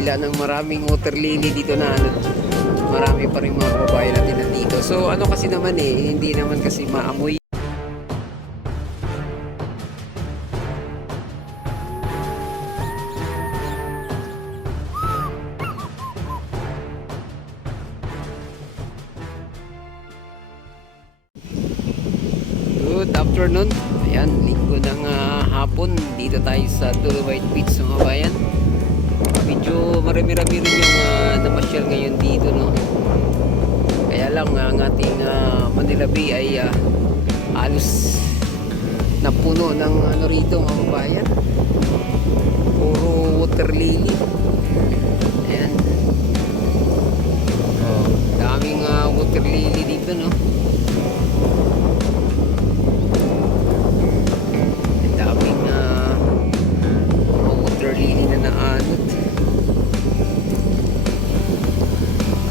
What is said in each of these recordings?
kabila ng maraming water lily dito na ano, marami pa rin mga kababayan natin nandito. So ano kasi naman hindi naman kasi maamoy. Good afternoon. Ayan, linggo ng hapon. Dito tayo sa Dolomite Beach mga bayan. Medyo marami-rami rin yung namasyal ngayon dito, no. Kaya lang ang ating Manila Bay ay halos napuno ng ano rito mga bayan. Puro water lily. Ayan. Oh, daming water lily dito, no.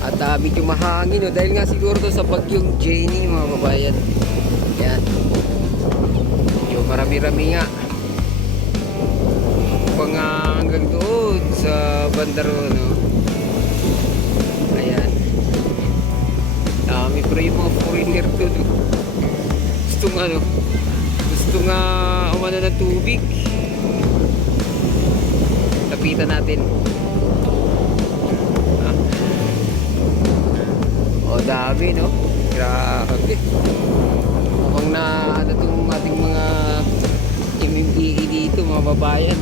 At medyo mahangin, no? Dahil nga siguro to sa bagyong Jenny mga kabayan. Yan, medyo marami-rami nga pang hanggang doon sa bandaro, no? Ayan, dami pero yung mga foreigner to, no? Gusto nga umano ng tubig. Lapitan natin. O dami, no? Grabe. Mukhang na ano itong ating mga MMDA dito mga babayan.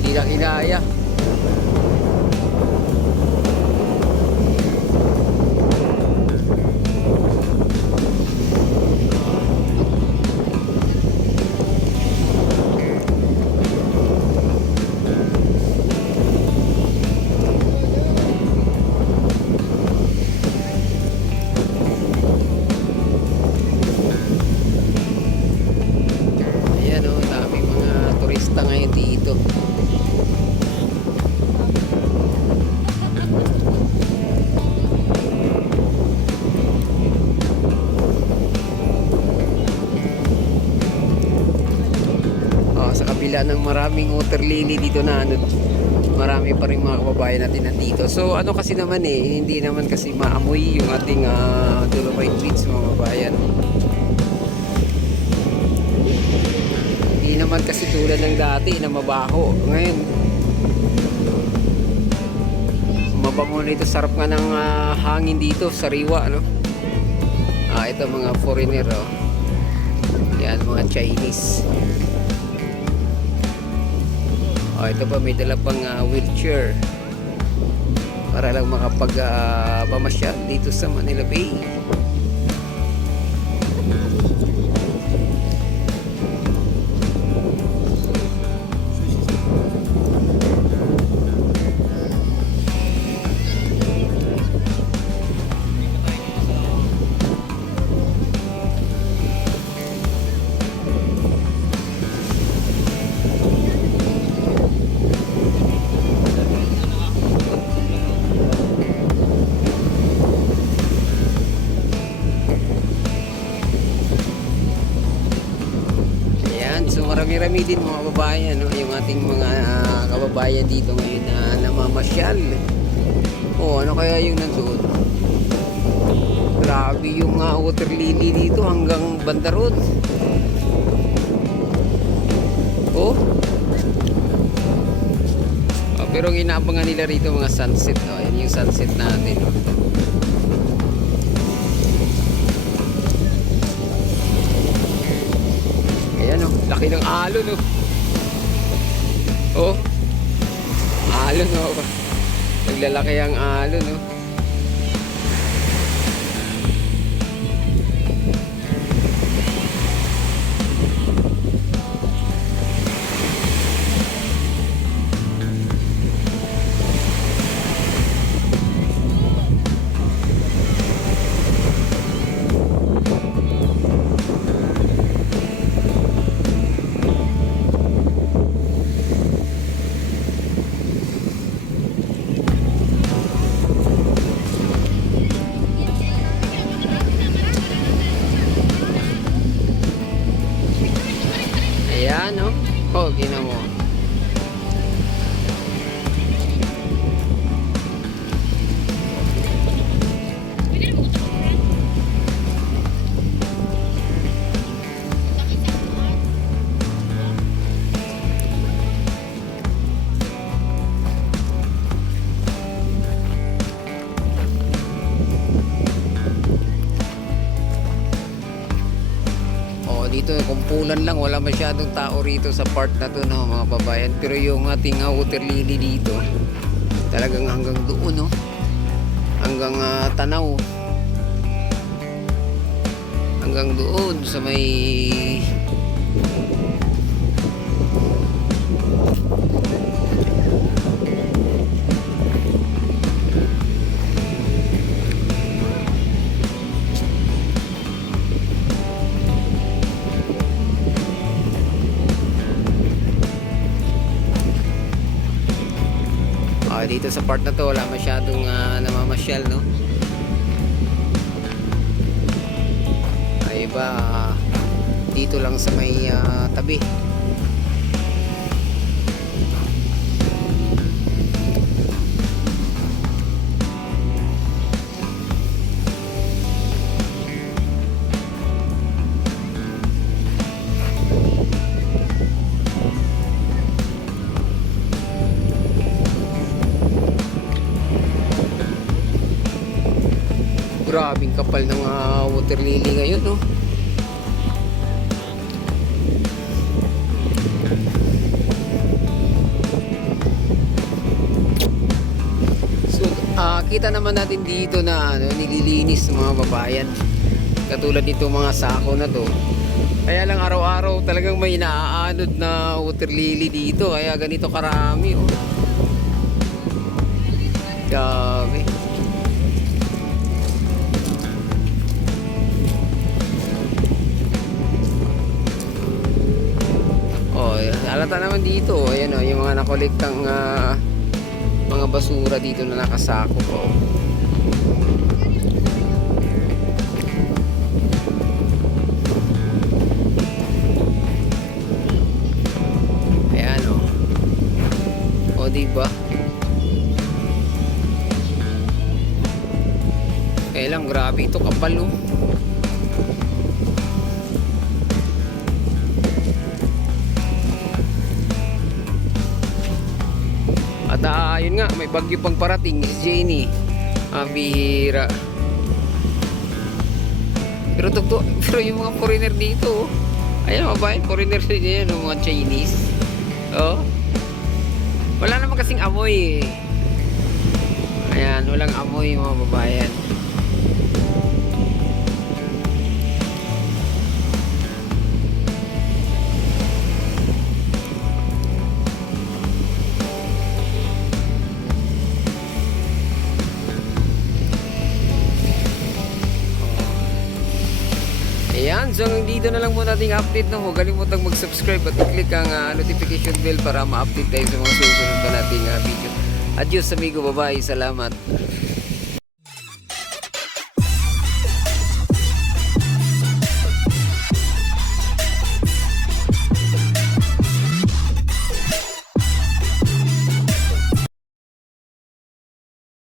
Hindi na kinaya. Ngayon dito. Sa kabila ng maraming water lily dito na ano, marami pa rin mga kababayan natin nandito. So ano kasi naman hindi naman kasi maamoy yung ating Dolomite Beach mga kababayan. Hindi naman kasi tulad ng dati na mabaho. Ngayon mabango nito, sarap nga ng hangin dito, sariwa, no? Ito mga foreigner, oh. Yan, mga Chinese. Ito pa, may dala pang wheelchair para lang makapag pamasyal dito sa Manila Bay. So marami-rami din mga kababayan, no? Yung ating mga kababayan dito ngayon na namamasyal. Ano kaya yung nandun? Grabe yung water lily dito hanggang Banda Road. Pero ang inaabangan nila rito mga sunset. Yan yung sunset natin, no? Laki ng alon, no? Alon, no? Naglalaki ang alon, no? dito, kumpulan lang, wala masyadong tao rito sa part na to, no, mga babayan. Pero yung ating water lily dito, talagang hanggang doon, no, hanggang Tanaw, hanggang doon sa may dito sa part na to wala masyadong namamasyal, no. Ay iba dito lang sa may tabi. Grabing kapal ng water lily ngayon, no. So, kita naman natin dito na nililinis ng mga babayan. Katulad nito mga sako na to. Kaya lang araw-araw talagang may naaanod na water lily dito. Kaya ganito karami, oh. Dami. Halata naman dito, ayan, yung mga nakolektang mga basura dito na nakasako po. Ayan, o diba? Kaya lang grabe ito, kapal, no. At yun nga, may bagyo pang parating, Miss Jenny. Bihira. Pero yung mga foreigner dito, ayan, mabayan, foreigner din yan, mga Chinese. Oh. Wala naman kasing amoy, eh. Ayan, walang amoy, mga babayan. Ayan, so dito na lang muna ating update, no. Huwag kalimutang mag-subscribe at i-click ang notification bell para ma-update tayo sa mga susunod na nating video. Adios amigo, bye-bye, salamat.